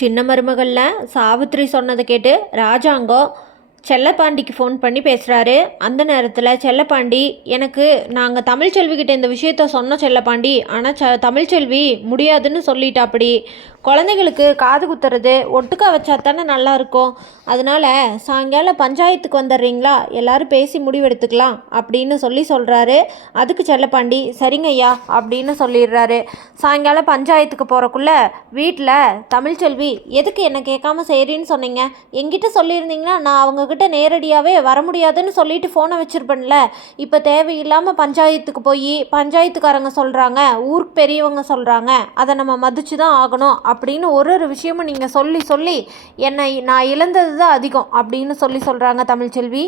சின்ன மருமகளில் சாவித்திரி சொன்னதை கேட்டு ராஜாங்கம் செல்லப்பாண்டிக்கு ஃபோன் பண்ணி பேசுகிறாரு. அந்த நேரத்தில் செல்லப்பாண்டி, எனக்கு நாங்கள் தமிழ்ச்செல்விக்கிட்ட இந்த விஷயத்த சொன்னோம் செல்லப்பாண்டி, ஆனால் தமிழ்ச்செல்வி முடியாதுன்னு சொல்லிட்டாப்படி. குழந்தைங்களுக்கு காது குத்துறது ஒட்டுக்கா வச்சா தானே நல்லாயிருக்கும். அதனால் சாயங்காலம் பஞ்சாயத்துக்கு வந்துடுறீங்களா, எல்லோரும் பேசி முடிவெடுத்துக்கலாம் அப்படின்னு சொல்கிறாரு. அதுக்கு செல்லப்பாண்டி சரிங்க ஐயா அப்படின்னு சொல்லிடுறாரு. சாயங்காலம் பஞ்சாயத்துக்கு போகிறக்குள்ள வீட்டில் தமிழ்ச்செல்வி, எதுக்கு என்ன கேட்காம சரின்னு சொன்னீங்க, என்கிட்ட சொல்லியிருந்தீங்கன்னா நான் அவங்கக்கிட்ட நேரடியாகவே வர முடியாதுன்னு சொல்லிட்டு ஃபோனை வச்சுருப்பேன்ல. இப்போ தேவையில்லாமல் பஞ்சாயத்துக்கு போய் பஞ்சாயத்துக்காரங்க சொல்கிறாங்க, ஊருக்கு பெரியவங்க சொல்கிறாங்க, அதை நம்ம மதித்து தான் ஆகணும் அப்படின்னு ஒரு விஷயமும் நீங்கள் சொல்லி என்னை நான் இழந்தது தான் அதிகம் அப்படின்னு சொல்கிறாங்க தமிழ்ச்செல்வி.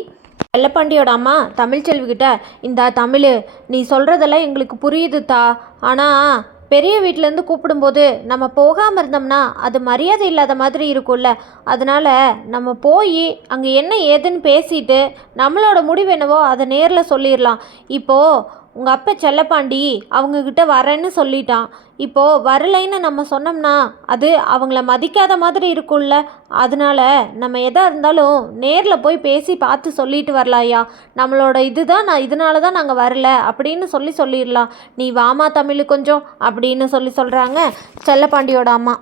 செல்லப்பாண்டியோட அம்மா தமிழ்ச்செல்விக்கிட்ட, இந்த தமிழ், நீ சொல்கிறதெல்லாம் எங்களுக்கு புரியுதுத்தா, ஆனால் பெரிய வீட்டிலேருந்து கூப்பிடும்போது நம்ம போகாமல் இருந்தோம்னா அது மரியாதை இல்லாத மாதிரி இருக்கும்ல. அதனால் நம்ம போய் அங்கே என்ன ஏதுன்னு பேசிட்டு நம்மளோட முடிவு என்னவோ அதை நேரில் சொல்லிடலாம். இப்போது உங்கள் அப்பா செல்லப்பாண்டி அவங்கக்கிட்ட வரேன்னு சொல்லிட்டான். இப்போது வரலைன்னு நம்ம சொன்னோம்னா அது அவங்கள மதிக்காத மாதிரி இருக்கும்ல. அதனால் நம்ம எதாக இருந்தாலும் நேரில் போய் பேசி பார்த்து சொல்லிட்டு வரலாம் ஐயா. நம்மளோட இதனால தான் நாங்கள் வரல அப்படின்னு சொல்லிடலாம். நீ வாமா தமிழ் கொஞ்சம் அப்படின்னு சொல்கிறாங்க செல்லப்பாண்டியோட அம்மா.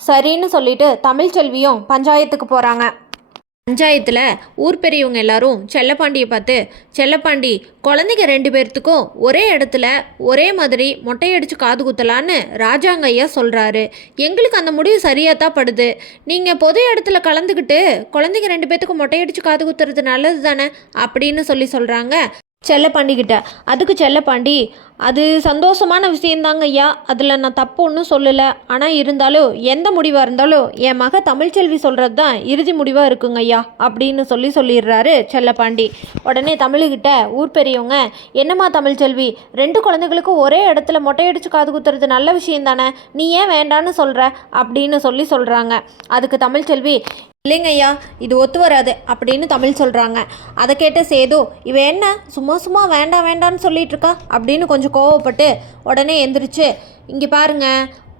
சரின்னு சொல்லிட்டு தமிழ்ச்செல்வியும் பஞ்சாயத்துக்கு போகிறாங்க. பஞ்சாயத்தில் ஊர் பெரியவங்க எல்லாரும் செல்லப்பாண்டியை பார்த்து, செல்லப்பாண்டி, குழந்தைங்க 2 பேர்த்துக்கும் ஒரே இடத்துல ஒரே மாதிரி மொட்டையடிச்சு காது குத்தலான்னு ராஜாங்க ஐயா சொல்கிறாரு. எங்களுக்கு அந்த முடிவு சரியாக தான் படுது. நீங்கள் பொது இடத்துல கலந்துக்கிட்டு குழந்தைங்க 2 பேர்த்துக்கும் மொட்டையடிச்சு காது குத்துறது நல்லது தானே அப்படின்னு சொல்கிறாங்க செல்லப்பாண்டிக்கிட்ட. அதுக்கு செல்லப்பாண்டி, அது சந்தோஷமான விஷயந்தாங்க ஐயா, அதில் நான் தப்பு ஒன்றும் சொல்லலை. ஆனால் இருந்தாலும் எந்த முடிவாக இருந்தாலும் என் மக தமிழ்ச்செல்வி சொல்கிறது தான் இறுதி முடிவாக இருக்குங்க ஐயா அப்படின்னு சொல்லிடுறாரு செல்லப்பாண்டி. உடனே தமிழ்கிட்ட ஊர் பெரியவங்க, என்னம்மா தமிழ்ச்செல்வி, 2 குழந்தைகளுக்கும் ஒரே இடத்துல மொட்டையடிச்சு காது குத்துறது நல்ல விஷயம் தானே, நீ ஏன் வேண்டான்னு சொல்கிற அப்படின்னு சொல்கிறாங்க. அதுக்கு தமிழ்ச்செல்வி, இல்லைங்க ஐயா, இது ஒத்து வராது அப்படின்னு தமிழ் சொல்கிறாங்க. அதை கேட்ட சேது, இவன் என்ன சும்மா வேண்டாம் வேண்டான்னு சொல்லிட்டு இருக்கா அப்படின்னு கொஞ்சம் கோவப்பட்டு உடனே எந்திரிச்சு, இங்கே பாருங்க,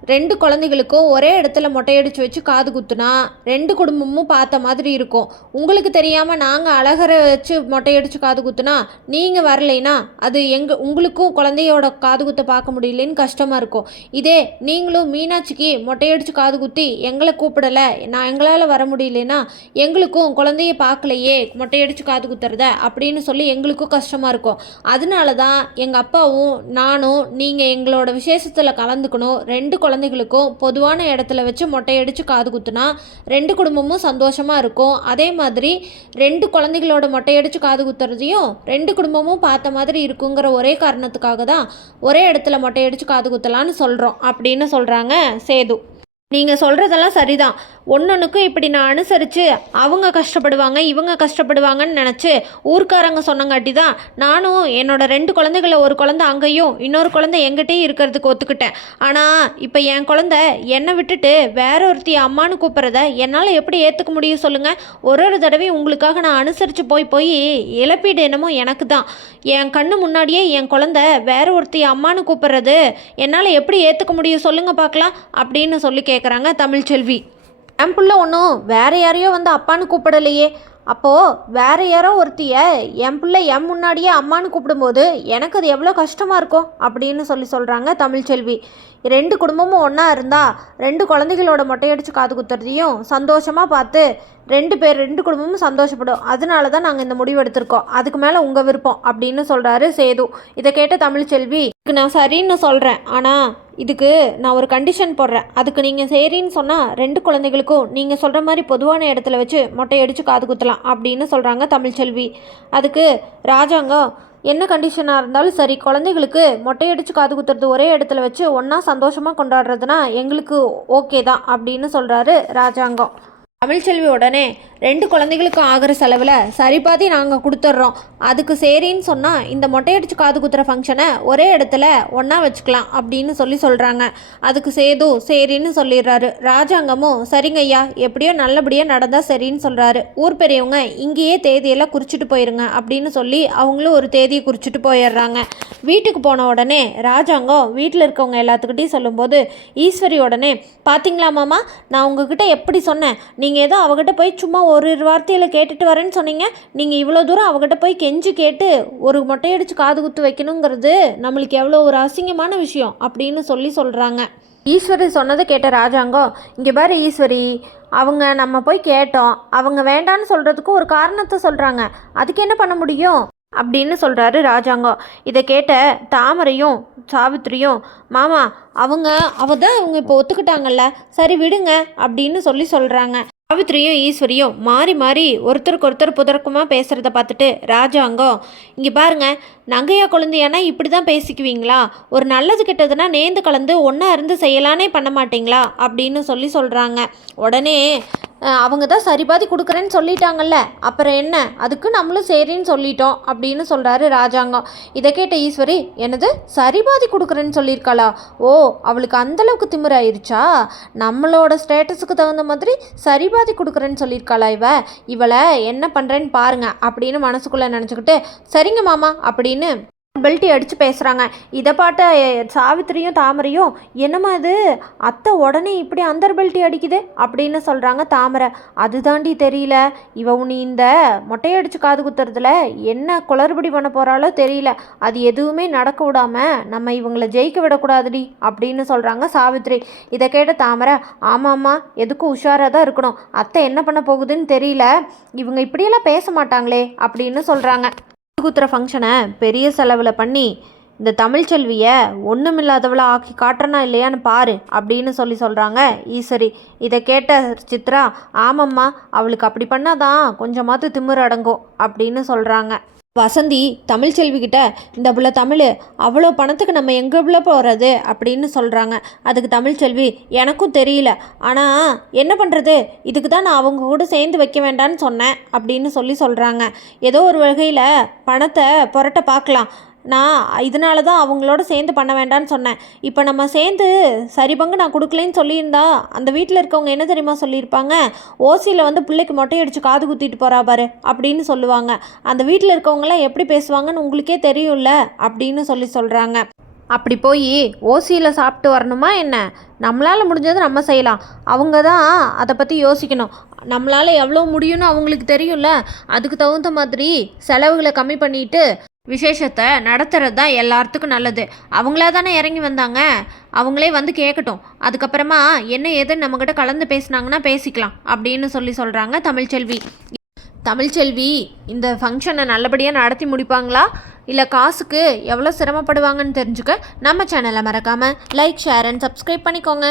2 குழந்தைகளுக்கும் ஒரே இடத்துல மொட்டையடிச்சு வச்சு காது குத்துனா 2 குடும்பமும் பார்த்த மாதிரி இருக்கும். உங்களுக்கு தெரியாமல் நாங்கள் அழகரை வச்சு மொட்டையடிச்சு காது குத்துனா நீங்கள் வரலைன்னா அது உங்களுக்கும் குழந்தையோட காது குத்த பார்க்க முடியலன்னு கஷ்டமாக இருக்கும். இதே நீங்களும் மீனாட்சிக்கு மொட்டையடிச்சு காது குத்தி எங்களை கூப்பிடலை, எங்களால் வர முடியலன்னா எங்களுக்கும் குழந்தைய பார்க்கலையே மொட்டையடிச்சு காது குத்துறத அப்படின்னு எங்களுக்கும் கஷ்டமாக இருக்கும். அதனால தான் எங்கள் அப்பாவும் நானும் நீங்கள் எங்களோட விசேஷத்தில் கலந்துக்கணும், 2 குழந்தைகளுக்கும் பொதுவான இடத்துல வச்சு மொட்டையடிச்சு காது குத்துனா 2 குடும்பமும் சந்தோஷமாக இருக்கும். அதே மாதிரி 2 குழந்தைகளோட மொட்டையடிச்சு காது குத்துறதையும் 2 குடும்பமும் பார்த்த மாதிரி இருக்குங்கிற ஒரே காரணத்துக்காக தான் ஒரே இடத்துல மொட்டையடிச்சு காது குத்தலான்னு சொல்கிறோம் அப்படின்னு சொல்கிறாங்க சேது. நீங்கள் சொல்கிறதெல்லாம் சரிதான், ஒன்னொன்றுக்கும் இப்படி நான் அனுசரித்து அவங்க கஷ்டப்படுவாங்க இவங்க கஷ்டப்படுவாங்கன்னு நினச்சி ஊர்க்காரங்க சொன்னங்காட்டி தான் நானும் என்னோட 2 குழந்தைகளை, ஒரு குழந்தை அங்கேயும் இன்னொரு குழந்தை எங்கிட்டையும் இருக்கிறதுக்கு ஒத்துக்கிட்டேன். ஆனால் இப்போ என் குழந்தை என்னை விட்டுட்டு வேற ஒருத்தி அம்மானு கூப்பிட்றத என்னால் எப்படி ஏற்றுக்க முடியும் சொல்லுங்கள். ஒரு தடவையும் உங்களுக்காக நான் அனுசரித்து போய் இழப்பீடு என்னமோ எனக்கு தான். என் கண்ணு முன்னாடியே என் குழந்தை வேற ஒருத்தி அம்மானு கூப்பிட்றது என்னால் எப்படி ஏற்றுக்க முடியும் சொல்லுங்கள் பார்க்கலாம் அப்படின்னு கேட்குறாங்க தமிழ்ச்செல்வி. என் பிள்ளை ஒன்றும் வேறு யாரையோ வந்து அப்பான்னு கூப்பிடலையே, அப்போது வேறு யாரோ ஒருத்திய என் பிள்ளை என் முன்னாடியே அம்மானு கூப்பிடும்போது எனக்கு அது எவ்வளோ கஷ்டமாக இருக்கும் அப்படின்னு சொல்கிறாங்க தமிழ்ச்செல்வி. 2 குடும்பமும் ஒன்றா இருந்தால் 2 குழந்தைகளோட மொட்டையடிச்சு காது குத்துறதையும் சந்தோஷமாக பார்த்து 2 குடும்பமும் சந்தோஷப்படும். அதனால தான் நாங்கள் இந்த முடிவு எடுத்திருக்கோம், அதுக்கு மேலே உங்கள் விருப்பம் அப்படின்னு சொல்கிறாரு சேது. இதை கேட்ட தமிழ்ச்செல்வி, இதுக்கு நான் சரின்னு சொல்கிறேன், ஆனால் இதுக்கு நான் ஒரு கண்டிஷன் போடுறேன். அதுக்கு நீங்கள் சரின்னு சொன்னால் 2 குழந்தைகளுக்கும் நீங்கள் சொல்கிற மாதிரி பொதுவான இடத்துல வச்சு மொட்டையடிச்சு காது குத்தலாம் அப்படின்னு சொல்கிறாங்க தமிழ்ச்செல்வி. அதுக்கு ராஜாங்கம், என்ன கண்டிஷனாக இருந்தாலும் சரி, குழந்தைகளுக்கு மொட்டையடிச்சு காது குத்துறது ஒரே இடத்துல வச்சு ஒன்றா சந்தோஷமாக கொண்டாடுறதுனா எங்களுக்கு ஓகே தான் அப்படின்னு சொல்கிறாரு ராஜாங்கம். தமிழ்ச்செல்வி உடனே 2 குழந்தைகளுக்கும் ஆகிற செலவில் சரி பாதி நாங்கள் கொடுத்துட்றோம். அதுக்கு சரின்னு சொன்னால் இந்த மொட்டையடிச்சு காது குத்துற ஃபங்க்ஷனை ஒரே இடத்துல ஒன்றா வச்சுக்கலாம் அப்படின்னு சொல்கிறாங்க. அதுக்கு சேது சரின்னு சொல்லிடுறாரு. ராஜாங்கமும் சரிங்க ஐயா, எப்படியோ நல்லபடியாக நடந்தால் சரின்னு சொல்கிறாரு. ஊர் பெரியவங்க இங்கேயே தேதியெல்லாம் குறிச்சிட்டு போயிருங்க அப்படின்னு சொல்லி அவங்களும் ஒரு தேதியை குறிச்சிட்டு போயிடுறாங்க. வீட்டுக்கு போன உடனே ராஜாங்கம் வீட்டில் இருக்கவங்க எல்லாத்துக்கிட்டையும் சொல்லும்போது ஈஸ்வரி உடனே பார்த்தீங்களா மாமா, நான் உங்ககிட்ட எப்படி சொன்னேன், நீங்கள் ஏதோ அவகிட்ட போய் சும்மா ஒரு வார்த்தையில் கேட்டுட்டு வரேன்னு சொன்னீங்க, நீங்கள் இவ்வளோ தூரம் அவகிட்ட போய் கெஞ்சி கேட்டு ஒரு மொட்டையடிச்சு காது குத்து வைக்கணுங்கிறது நம்மளுக்கு எவ்வளோ ஒரு அசிங்கமான விஷயம் அப்படின்னு சொல்கிறாங்க. ஈஸ்வரி சொன்னதை கேட்ட ராஜாங்கம், இங்கே பாரு ஈஸ்வரி, அவங்க நம்ம போய் கேட்டோம், அவங்க வேண்டான்னு சொல்கிறதுக்கு ஒரு காரணத்தை சொல்கிறாங்க, அதுக்கு என்ன பண்ண முடியும் அப்படின்னு சொல்கிறாரு ராஜாங்கம். இதை கேட்ட தாமரையும் சாவித்திரியும், மாமா அவ தான் அவங்க இப்போ ஒத்துக்கிட்டாங்கல்ல, சரி விடுங்க அப்படின்னு சொல்கிறாங்க. சாவித்திரியும் ஈஸ்வரியும் மாறி மாறி ஒருத்தருக்கு ஒருத்தர் புதற்கமாக பேசுகிறத பார்த்துட்டு ராஜாங்கம், இங்கே பாருங்க, நங்கையா குழந்தையானா இப்படி தான் பேசிக்குவீங்களா, ஒரு நல்லது கெட்டதுன்னா நேர்ந்து கலந்து ஒன்றா இருந்து செய்யலானே பண்ண மாட்டிங்களா அப்படின்னு சொல்கிறாங்க. உடனே அவங்க தான் சரிபாதி கொடுக்குறேன்னு சொல்லிட்டாங்கல்ல, அப்புறம் என்ன, அதுக்கு நம்மளும் சரின்னு சொல்லிட்டோம் அப்படின்னு சொல்கிறாரு ராஜாங்கம். இதை கேட்ட ஈஸ்வரி, என்னது சரிபாதி கொடுக்குறேன்னு சொல்லியிருக்காளா, ஓ அவளுக்கு அந்தளவுக்கு திமிராயிருச்சா, நம்மளோட ஸ்டேட்டஸுக்கு தகுந்த மாதிரி சரிபாதி கொடுக்குறேன்னு சொல்லியிருக்காளா இவளை என்ன பண்ணுறேன்னு பாருங்க அப்படின்னு மனசுக்குள்ளே நினச்சிக்கிட்டு சரிங்க மாமா அப்படின்னு பெல்ட்டி அடித்து பேசுகிறாங்க. இதை பார்த்த சாவித்திரியும் தாமரையும், என்னம்மா இது அத்தை உடனே இப்படி அந்தர் பெல்ட்டி அடிக்குது அப்படின்னு சொல்கிறாங்க. தாமரை, அது தாண்டி தெரியல, உனி இந்த மொட்டையடிச்சு காது குத்துறதுல என்ன குளறுபடி பண்ண போகிறாலோ தெரியல, அது எதுவுமே நடக்க விடாமல் நம்ம இவங்களை ஜெயிக்க விடக்கூடாதுடி அப்படின்னு சொல்கிறாங்க சாவித்திரி. இதை கேட்ட தாமரை, ஆமாம்மா எதுக்கும் உஷாராக தான் இருக்கணும், அத்தை என்ன பண்ண போகுதுன்னு தெரியல, இவங்க இப்படியெல்லாம் பேச மாட்டாங்களே அப்படின்னு சொல்கிறாங்க. குத்துற ஃபங்க்ஷனை பெரிய செலவில் பண்ணி இந்த தமிழ்ச்செல்வியை ஒன்றுமில்லாதவளை ஆக்கி காட்டுறனா இல்லையான்னு பாரு அப்படின்னு சொல்கிறாங்க ஈஸ்வரி. இதை கேட்ட சித்ரா, ஆமாம்மா அவளுக்கு அப்படி பண்ணாதான் கொஞ்சமாவது திமிர் அடங்கும் அப்படின்னு சொல்கிறாங்க. வசந்தி தமிழ்ச்செல்விக்கிட்ட, இந்த புள்ள தமிழ், அவ்வளோ பணத்துக்கு நம்ம எங்கே புள்ள போகிறது அப்படின்னு சொல்கிறாங்க. அதுக்கு தமிழ்ச்செல்வி, எனக்கும் தெரியல, ஆனால் என்ன பண்ணுறது, இதுக்கு தான் நான் அவங்க கூட சேர்ந்து வைக்க வேண்டான்னு சொன்னேன் அப்படின்னு சொல்கிறாங்க. ஏதோ ஒரு வகையில் பணத்தை புரட்ட பார்க்கலாம், நான் இதனால தான் அவங்களோட சேர்ந்து பண்ண வேண்டான்னு சொன்னேன். இப்போ நம்ம சேர்ந்து சரி பங்கு நான் கொடுக்கலேன்னு சொல்லியிருந்தா அந்த வீட்டில் இருக்கவங்க என்ன தெரியுமா சொல்லியிருப்பாங்க, ஓசியில் வந்து பிள்ளைக்கு மொட்டையடிச்சு காது குத்திட்டு போகிறா பாரு அப்படின்னு சொல்லுவாங்க. அந்த வீட்டில் இருக்கவங்களாம் எப்படி பேசுவாங்கன்னு உங்களுக்கே தெரியும்ல அப்படின்னு சொல்கிறாங்க. அப்படி போய் ஓசியில் சாப்பிட்டு வரணுமா என்ன, நம்மளால் முடிஞ்சது நம்ம செய்யலாம், அவங்க தான் அதை பற்றி யோசிக்கணும். நம்மளால் எவ்வளோ முடியும்னு அவங்களுக்கு தெரியும்ல, அதுக்கு தகுந்த மாதிரி செலவுகளை கம்மி பண்ணிட்டு விசேஷத்தை நடத்துகிறது தான் எல்லாத்துக்கும் நல்லது. அவங்களா தானே இறங்கி வந்தாங்க, அவங்களே வந்து கேட்கட்டும், அதுக்கப்புறமா என்ன ஏதுன்னு நம்மக்கிட்ட கலந்து பேசினாங்கன்னா பேசிக்கலாம் அப்படின்னு சொல்கிறாங்க தமிழ்ச்செல்வி. தமிழ்ச்செல்வி இந்த ஃபங்க்ஷனை நல்லபடியாக நடத்தி முடிப்பாங்களா, இல்லை காசுக்கு எவ்வளோ சிரமப்படுவாங்கன்னு தெரிஞ்சுக்க நம்ம சேனலை மறக்காமல் லைக், ஷேர் அண்ட் சப்ஸ்கிரைப் பண்ணிக்கோங்க.